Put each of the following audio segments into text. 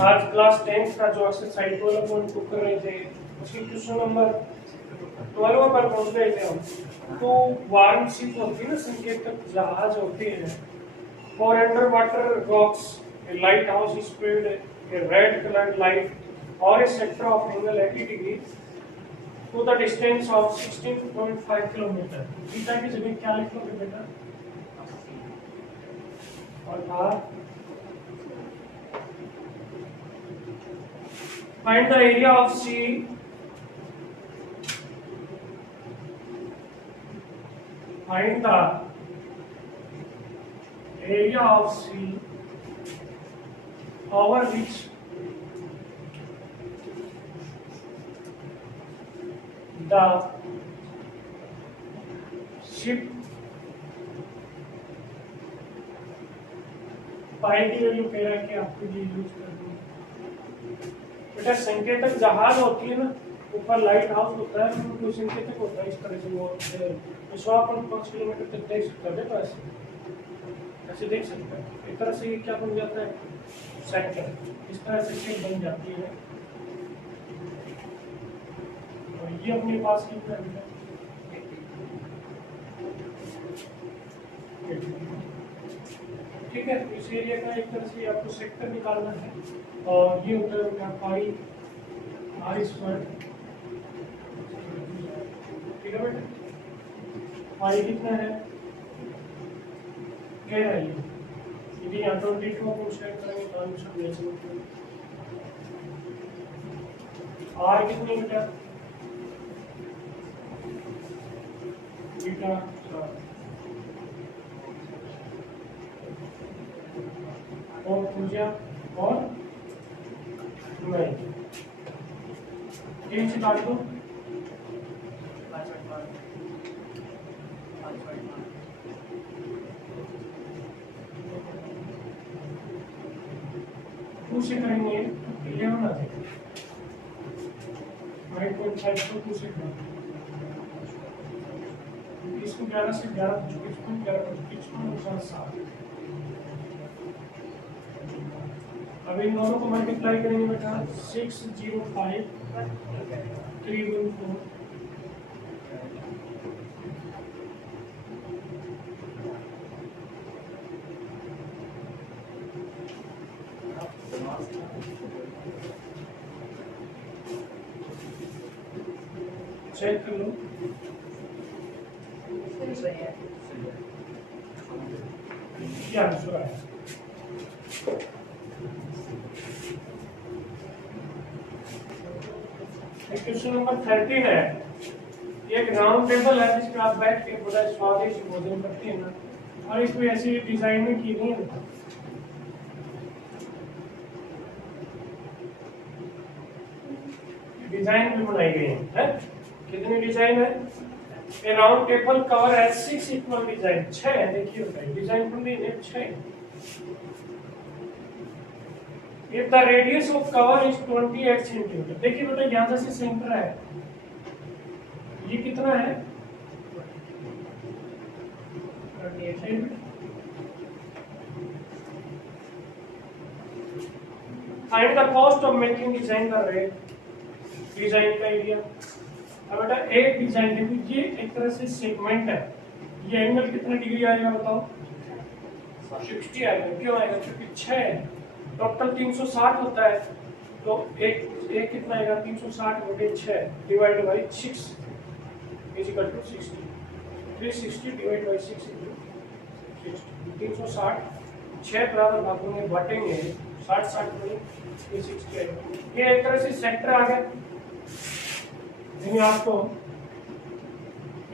आज क्लास 10 का जो एक्सरसाइज 12.2 कर रहे थे उसकी क्वेश्चन नंबर 12 पर पहुंच गए थे हम। तो वार्मशिप होती है ना, संकेतक जहाज होते हैं, for under water rocks a lighthouse is spread a red coloured light और a sector of angle 80 degree to the distance of 16.5 kilometre. Theta की जगह क्या लिखोगे बेटा? और find the area of sea find the area of sea over which the ship पाई की value कह रहा है कि आपको ये यूज करनी है। बेटा संकेतक जहाज होती है ना, ऊपर लाइट हाउस होता है, उनमें कोई संकेतक होता है इस तरह से, वो 105 किलोमीटर तक देख सकता है। बेटा ऐसे देख सकता है। एक तरह से ये क्या बन जाता है? सेक्टर। इस तरह से शिप बन जाती है। और ये अपने पास कितना है? ठीक है, तो इस एरिया का एक तरह से आपको सेक्टर निकालना है और ये होता है क्या? पाई आर स्क्वायर। ठीक है बेटा, पाई कितना है? कह रहा है यदि यहाँ 22 को पूछा करेंगे तो आंसर ले सकते हैं। आर कितनी बेटा? बीटा और पूजा और नहीं तीन से काट दो। टू से करेंगे 11 आ जाएगा। 9.5 को 2 से करेंगे। इसको 11 से 11 इसको 11 इसको नुकसान 7। अब इन दोनों को मल्टीप्लाई करेंगे बेटा 605 314 चेक कर लो। क्या आंसर आया? क्वेश्चन नंबर 13 है। एक राउंड टेबल है जिसमें आप बैठ के बड़ा स्वादिष्ट भोजन करते हैं ना, और इसमें ऐसी डिजाइन में की गई है। डिजाइन भी बनाई गई है। कितनी डिजाइन है? ए राउंड टेबल कवर है 6 इक्वल डिजाइन। 6 है, देखिए बताइए डिजाइन बन रही है 6। If the radius of cover is 28 centimetre, देखिए बेटा यहाँ से सेंटर है, ये कितना है? 28 centimetre. Find the cost of making design का रेट, डिजाइन का एरिया। अब बेटा एक डिजाइन देखिए, ये एक तरह से सेगमेंट है, ये एंगल कितना डिग्री आएगा बताओ? 60 आएगा। क्यों आएगा? क्योंकि 6 टोटल 360 होता है, तो एक कितना आएगा? 360 बटे 6 divide by 6 is equal to 60। 360 divide by 6 equal 60। 360 6 बराबर भागों में बांटेंगे, 60 में ये 60 आएगा। ये एक तरह से सेक्टर आ गया। यानी आपको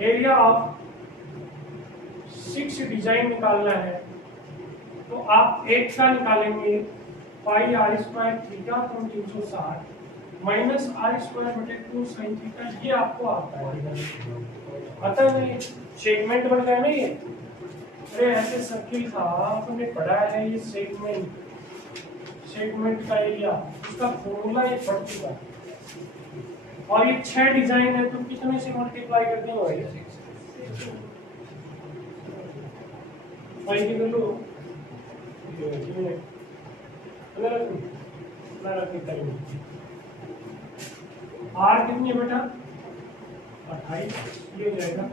एरिया ऑफ 6 डिजाइन निकालना है, तो आप एक का निकालेंगे pi r square theta upon 360 minus r square बटे 2 साइन थीटा। ये आपको आता है, आता है नहीं? सेगमेंट बन गया नहीं? अरे ऐसे सर्किल था, आपने पढ़ा है ये सेगमेंट का एरिया, उसका फॉर्मूला ये पढ़ चुका है। और ये 6 डिजाइन है, तो कितने से मल्टीप्लाई कर देंगे भाई? भाई की वैल्यू इतना रखने करेंगे। आर कितनी है बेटा 28, ये हो जाएगा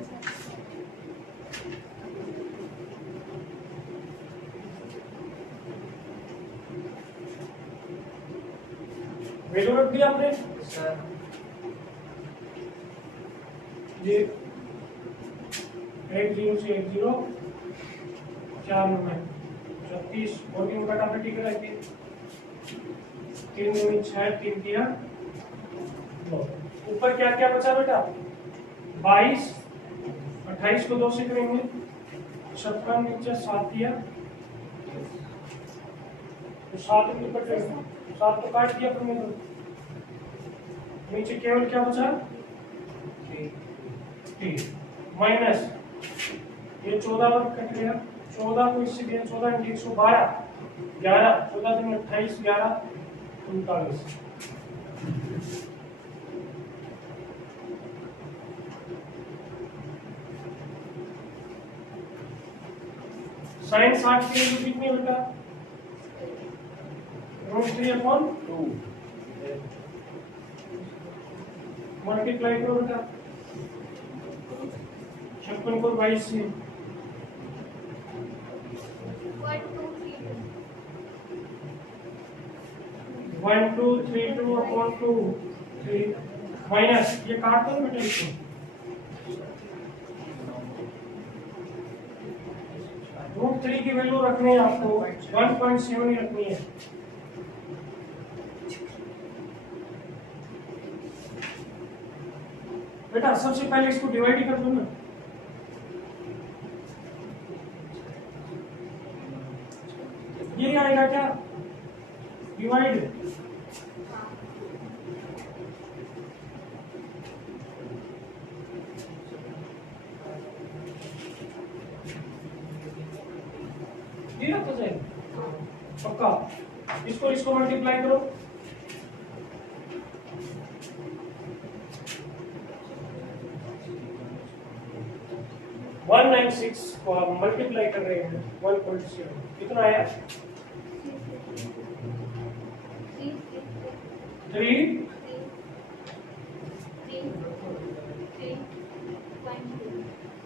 वैल्यू रख दिया आपने सर। ये 10 से 10 4 में 36 और 3 फटाफट ठीक रहती है। 3 में 6 3 दिया। ऊपर क्या क्या बचा बेटा 22, 28 को 2 से करेंगे 56 नीचे 7 दिया तो 7 के ऊपर 7 को काट दिया फिर में नीचे केवल क्या बचा 3 माइनस ये 14 वर्ग कट गया 14 को इससे दिया 14 × 112 11 14 दिन 28 11 39 साइन 60 की वैल्यू कितनी है बेटा √3/2 मल्टीप्लाई करो बेटा 56 को 22 से 1232/2 3 माइनस ये काट दो बेटा इसको √3 की वैल्यू रखनी है आपको 1.7 ही रखनी है। बेटा सबसे पहले इसको डिवाइड ही कर दो ना ये आएगा क्या डिवाइड दिया तो जाएगा पक्का। इसको मल्टीप्लाई करो 196 को हम मल्टीप्लाई कर रहे हैं 1.0 कितना आया 3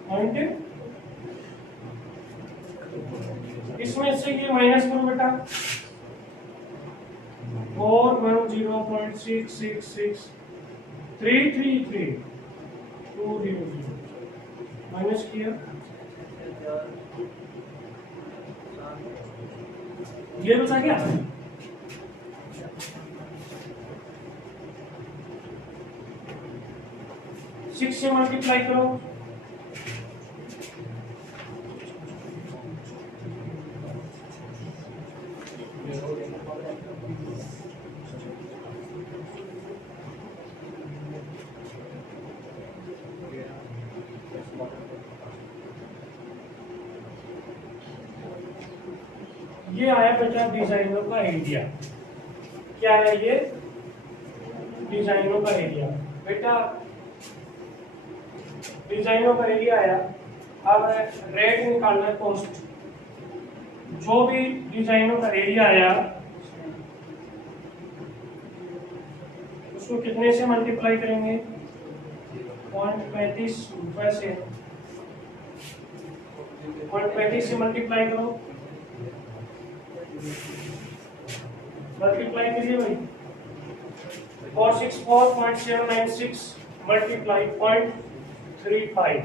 पॉइंट इसमें से ये माइनस करो बेटा 410.666 333 200 माइनस किया ये बचा क्या 6 से मल्टीप्लाई करो ये आया बेटा डिजाइनों का एरिया। क्या है ये डिजाइनों का एरिया बेटा डिजाइनों का एरिया आया। अब रेट निकालना है कॉस्ट। जो भी डिजाइनों का एरिया आया उसको कितने से मल्टीप्लाई करेंगे 0.35 रुपए से 0.35 से मल्टीप्लाई करो मल्टीप्लाई करिए भाई 464.796 मल्टीप्लाई 0.35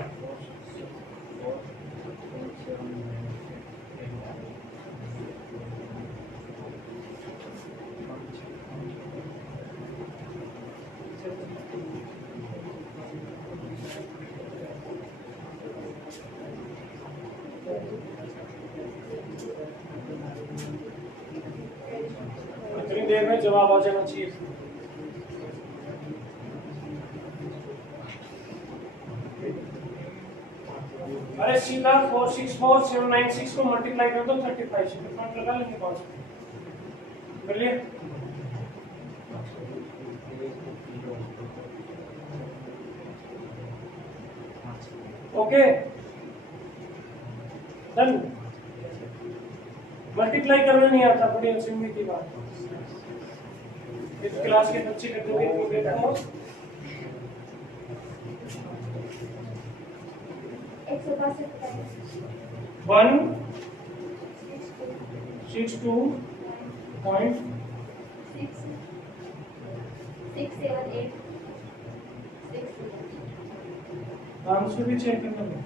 इतनी देर में जवाब आ जाना चाहिए। अरे सीधा 464,796 को मल्टीप्लाई कर दो 35 से डिफरेंट लगा लेंगे कौन सा कर लिए ओके डन। मल्टीप्लाई करना नहीं आता बड़ी अचंभे की बात। फिफ्थ क्लास के बच्चे कर दोगे देखो 162.678 आंसर भी चेक करना है।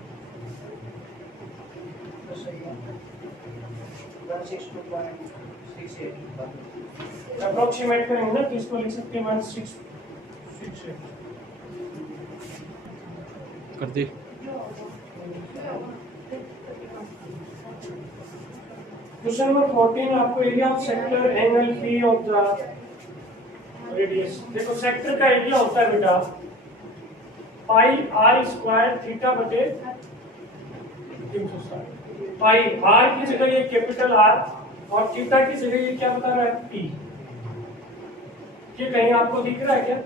162.68 अप्रोक्सीमेट करेंगे ना तो इसको लिख सकते हैं 1668 कर दे। क्वेश्चन नंबर 14 आपको area of sector angle P of the radius. देखो सेक्टर का एरिया होता है बेटा पाई आर स्क्वायर थीटा बटे 360। पाई आर की जगह ये कैपिटल आर और थीटा की जगह ये क्या बता रहा है पी। ये कहीं आपको दिख रहा है क्या?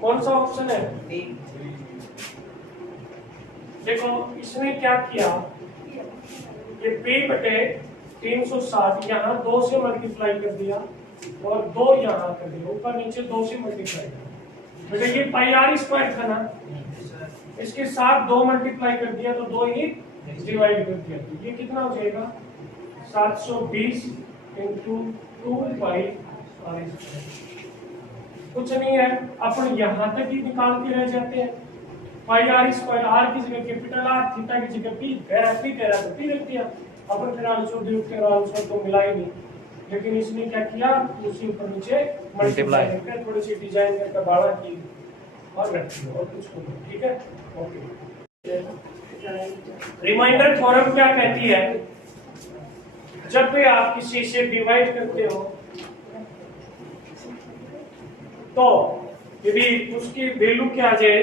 कौन सा ऑप्शन है? देखो इसने क्या किया, ये p बटे 360 यहाँ 2 से मल्टीप्लाई कर दिया और 2 यहाँ कर दिया, ऊपर नीचे 2 से मल्टीप्लाई कर दिया। बेटा ये पाई आर स्क्वायर था ना, इसके साथ 2 मल्टीप्लाई कर दिया तो 2 ही डिवाइड कर दिया, तो ये कितना हो जाएगा 720 इंटू 2 पाई आर स्क्वायर। कुछ नहीं है, अपन यहाँ तक ही निकाल के रह जाते हैं। पाई आर स्क्वायर आर की जगह कैपिटल आर थीटा की जगह पी कह रहा तो पी रख दिया। अपन फिर आंसर तो मिला ही नहीं, लेकिन इसने क्या किया उसी ऊपर नीचे मल्टीप्लाई करके थोड़ी सी डिजाइन करके बाड़ा की और रख दिया और कुछ नहीं। ठीक है ओके। रिमाइंडर थ्योरम क्या कहती है, जब भी आप किसी से डिवाइड करते हो तो यदि उसकी वैल्यू क्या आ जाए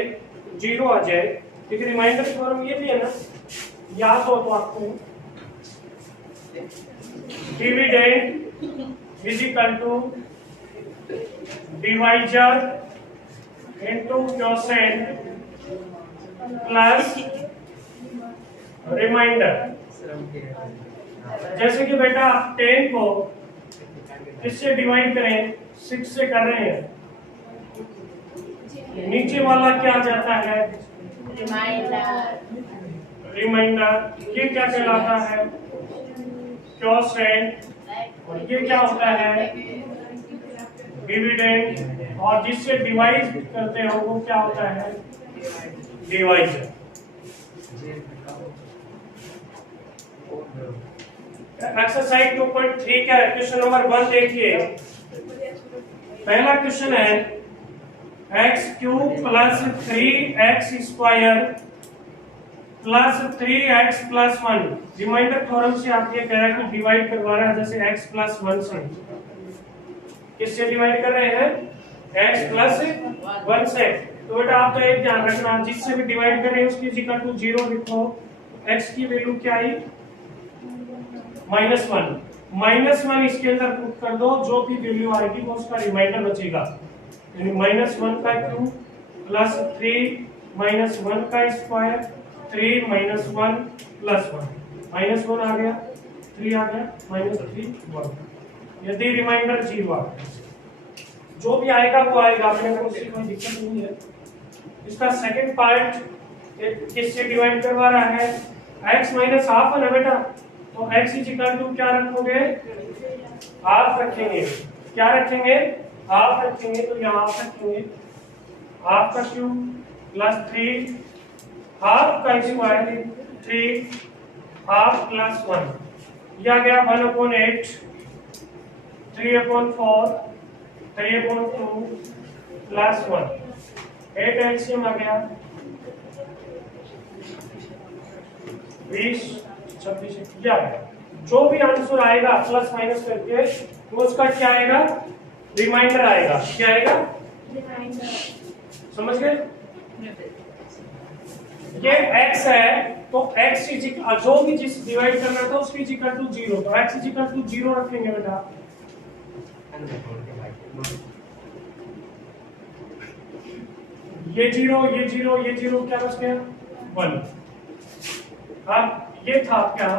0 आ जाए, लेकिन रिमाइंडर थ्योरम ये भी है ना, याद हो तो आपको dividend is equal to divisor into quotient plus remainder. जैसे कि बेटा आप 10 को किससे डिवाइड करें 6 से कर रहे हैं, नीचे वाला क्या जाता है रिमाइंडर, ये क्या कहलाता है क्वोशिएंट, और ये क्या होता है डिविडेंड, और जिससे डिवाइड करते हो वो क्या होता है डिवाइजर। एक्सरसाइज 2.3 क्या है, क्वेश्चन नंबर 1 देखिए। पहला क्वेश्चन है x³ plus 3x square plus 3x plus 1। Remainder theorem से आप ये कह रहे हैं कि डिवाइड करवा रहा है, जैसे x प्लस 1 से। किससे डिवाइड कर रहे हैं x प्लस 1 से। तो बेटा आप तो एक ध्यान रखना, जिससे भी डिवाइड कर रहे हैं उसकी इक्वल टू 0 लिखो। x की वैल्यू क्या आई -1, -1 इसके अंदर पुट कर दो, जो भी वैल्यू आएगी वो उसका रिमाइंडर बचेगा, यानी -1 का क्यूब प्लस 3 -1 का स्क्वायर 3 -1 प्लस 1 -1 आ गया 3 आ गया -3 1। यदि रिमाइंडर 0 आ गया, जो भी आएगा वो आएगा, अपने को उससे कोई दिक्कत नहीं है। इसका सेकंड पार्ट किससे डिवाइड करवा रहा है x - हाफ है ना बेटा, तो x इक्वल टू क्या रखोगे हाफ रखेंगे। क्या रखेंगे हाफ रखेंगे, तो यहाँ हाफ रखेंगे, हाफ का क्यूब प्लस 3 हाफ का स्क्वायर 3 हाफ प्लस 1, यह आ गया 1/8 3/4 3/2 प्लस 1 8 एलसीएम आ गया 20 26। या जो भी आंसर आएगा प्लस माइनस करके तो उसका क्या आएगा रिमाइंडर आएगा। क्या आएगा समझ गए? ये x है तो x जो भी जिस डिवाइड करना था उसकी इक्वल टू 0, तो x इक्वल टू 0 रखेंगे बेटा। ये 0 ये 0 ये 0 क्या बच गया 1। अब ये था क्या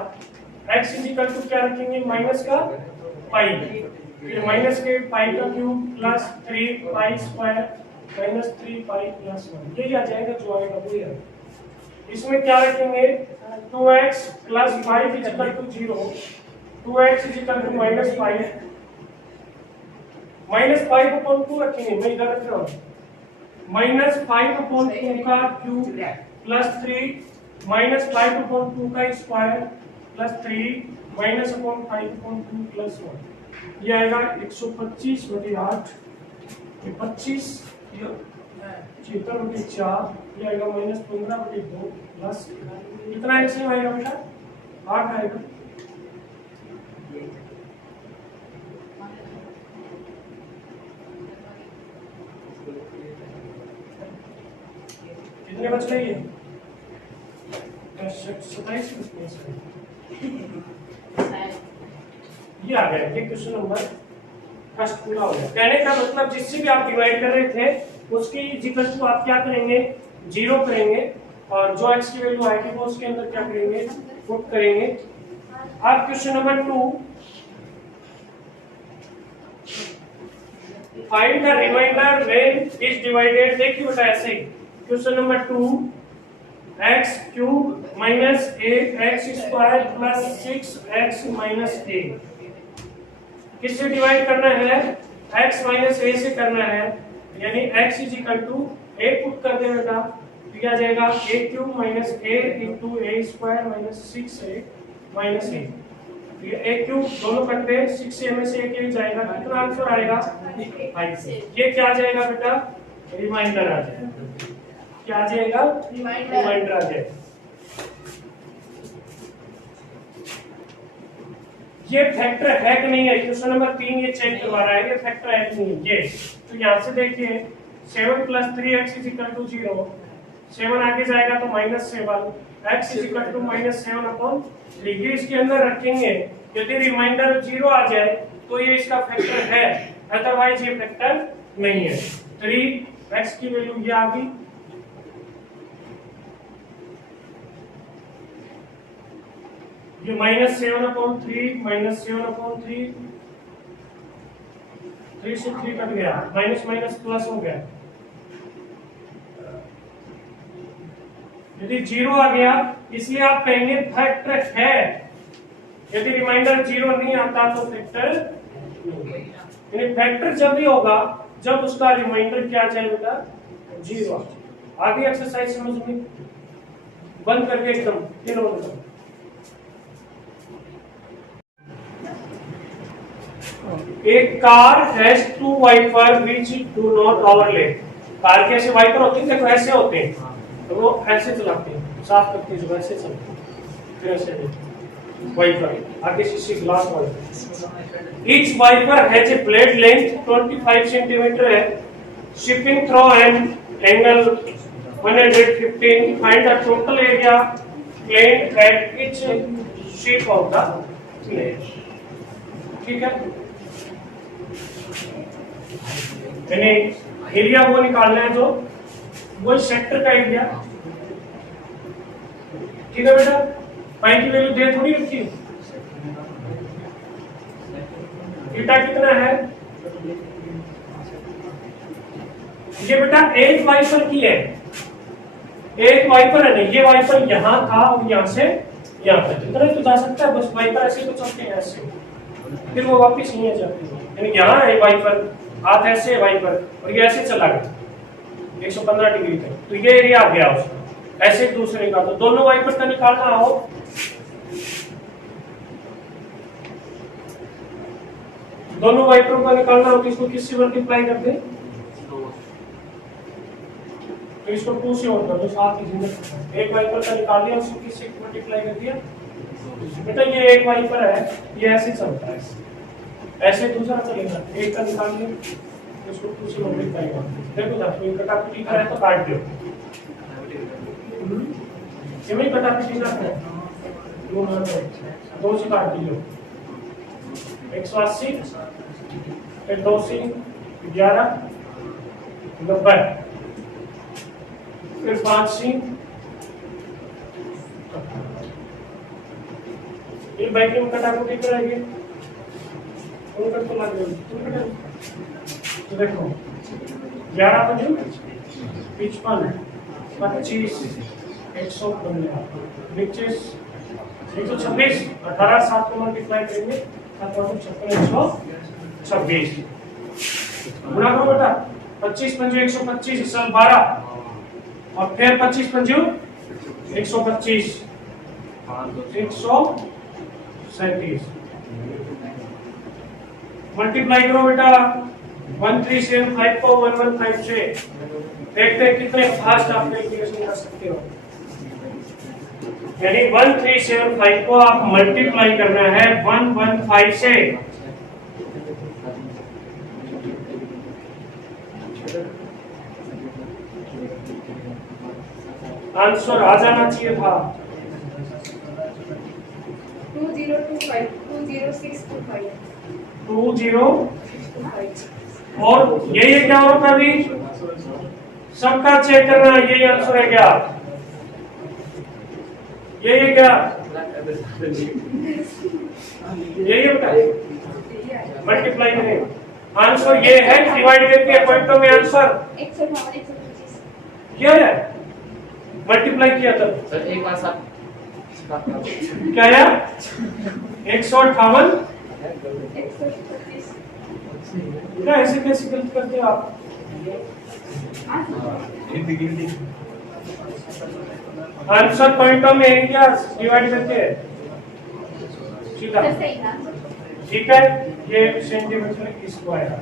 x इक्वल टू क्या रखेंगे, माइनस का पाई, फिर माइनस के पाई का cube plus 3 pi square minus 3 pi plus 1, यही आ जाएगा जो आएगा वही है। इसमें क्या रखेंगे, 2x plus 5 equal to 0, 2x equal to minus 5, minus 5 upon 2 रखेंगे, मैं इधर रख रहा हूँ, माइनस 5 अपॉन 2 का क्यूब प्लस 3 माइनस 5 अपॉन 2 का square plus 3 minus upon 5 upon 2 plus 1, ये आएगा 125/8, ये 25 76/4, ये आएगा माइनस 15/2 प्लस कितना एलसीएम आएगा बेटा, 8 आएगा। कितने बच रही है, 27। ये आ गया, ये क्वेश्चन नंबर फर्स्ट पूरा हो गया। कहने का मतलब जिससे भी आप डिवाइड कर रहे थे उसकी इक्वल टू आप क्या करेंगे, 0 करेंगे, और जो x की वैल्यू आएगी वो उसके अंदर क्या करेंगे, पुट करेंगे। अब question number 2, find the remainder when is divided. देखिए बेटा ऐसे ही, question number 2, x cube minus x square plus 6x minus a, किससे डिवाइड करना है, x माइनस a से करना है, यानी x is equal to a put कर दे बेटा, तो क्या जाएगा a cube minus a into a square minus 6a minus a, ये a क्यूब दोनों कट गए, 6 में से a जाएगा, कितना आंसर आएगा 5। ये क्या आ जाएगा बेटा, रिमाइंडर आ जाएगा, क्या आ जाएगा, रिमाइंडर आ जाएगा। ये फैक्टर है कि नहीं है, क्वेश्चन नंबर 3 ये चेक करवा रहा है, ये फैक्टर है कि नहीं ये। तो यहाँ से देखिए 7 plus 3x is equal to 0, 7 आगे जाएगा तो minus 7, x is equal to minus 7 upon 3, ये इसके अंदर रखेंगे। यदि रिमाइंडर 0 आ जाए तो ये इसका फैक्टर है, अदरवाइज ये फैक्टर नहीं है। 3x की वैल्यू ये आ गई, ये माइनस 7/3 माइनस 7/3, 3 से 3 कट गया, माइनस माइनस प्लस हो गया। यदि 0 आ गया इसलिए आप कहेंगे फैक्टर है, यदि रिमाइंडर 0 नहीं आता तो फैक्टर, यानी फैक्टर जब भी होगा जब उसका रिमाइंडर क्या आ जाए बेटा, 0। आगे एक्सरसाइज समझ में, बंद करके एकदम फिर होगा। एक car has 2 wiper which do not overlap. Car के ऐसे वाइपर होते हैं, देखो ऐसे होते हैं, तो वो ऐसे चलाते हैं, साफ करते हैं, जो ऐसे चलते हैं, फिर ऐसे वाइपर आगे शीशे glass wiper. Each wiper has a blade length 25 centimetre है, shipping through end angle 115, find the total area plane at each shape of the plane. ठीक है, यानी एरिया वो निकालना है जो वो सेक्टर का एरिया। ठीक है बेटा, पाई की वैल्यू दे थोड़ी रखी, थीटा कितना है, ये बेटा एक वाइपर की है, एक वाइपर है नहीं, ये वाइपर यहाँ था और यहाँ से यहाँ तक इतना तो जा सकता है, बस वाइपर ऐसे तो चलते हैं ऐसे, फिर वो वापस नहीं आ जाती, यानी यहाँ है वाइपर, हाथ ऐसे है वाइपर और ये ऐसे चला गया 115 डिग्री तक, तो ये एरिया आ गया उसका। ऐसे दूसरे का, तो दोनों वाइपर का निकालना हो, दोनों वाइपरों का निकालना हो तो इसको किससे मल्टीप्लाई कर दे, तो इसको 2 से और कर दो, साथ ही एक वाइपर का निकाल दिया, उसको किससे मल्टीप्लाई कर दिया। बेटा ये एक वाइपर है, ये ऐसे चलता है, ऐसे दूसरा चलेगा, एक का निकाल लिया इसको 2 से मल्टीप्लाई कर दो। देखो ना, कोई कटाकटी का है तो काट दो, ये वही कटाकटी का है, 2 से काट दियो, 180 फिर 2 से 11 90 फिर 5 से ये बाइक में कटा को कितना रहेगी उनका तो लग गई तो देखो 11 बजे 55 25 100 बनेगा नीचे 126 18 7 को मल्टीप्लाई करेंगे 126 गुणा करो बेटा 25 पंजे 125 इस साल 12 और फिर 25 पंजे 125 137 मल्टीप्लाई करो बेटा 1375 को 115 से देखते हैं कितने फास्ट आप कैलकुलेशन कर सकते हो। यानी 1375 को आप मल्टीप्लाई करना है 115 से। आंसर आ जाना चाहिए था 2025 20625 20 और ये क्या होता अभी सबका चेक करना है। यही आंसर है क्या यही क्या यही होता है मल्टीप्लाई करें आंसर ये है डिवाइड करके पॉइंटों में आंसर 158 क्या है मल्टीप्लाई किया तब सर एक बार साथ क्या है 158 125 क्या ऐसे कैसे गलत करते हो आप आंसर पॉइंटों में है क्या डिवाइड करके सीधा सही ना ठीक है ये सेंटीमीटर स्क्वायर है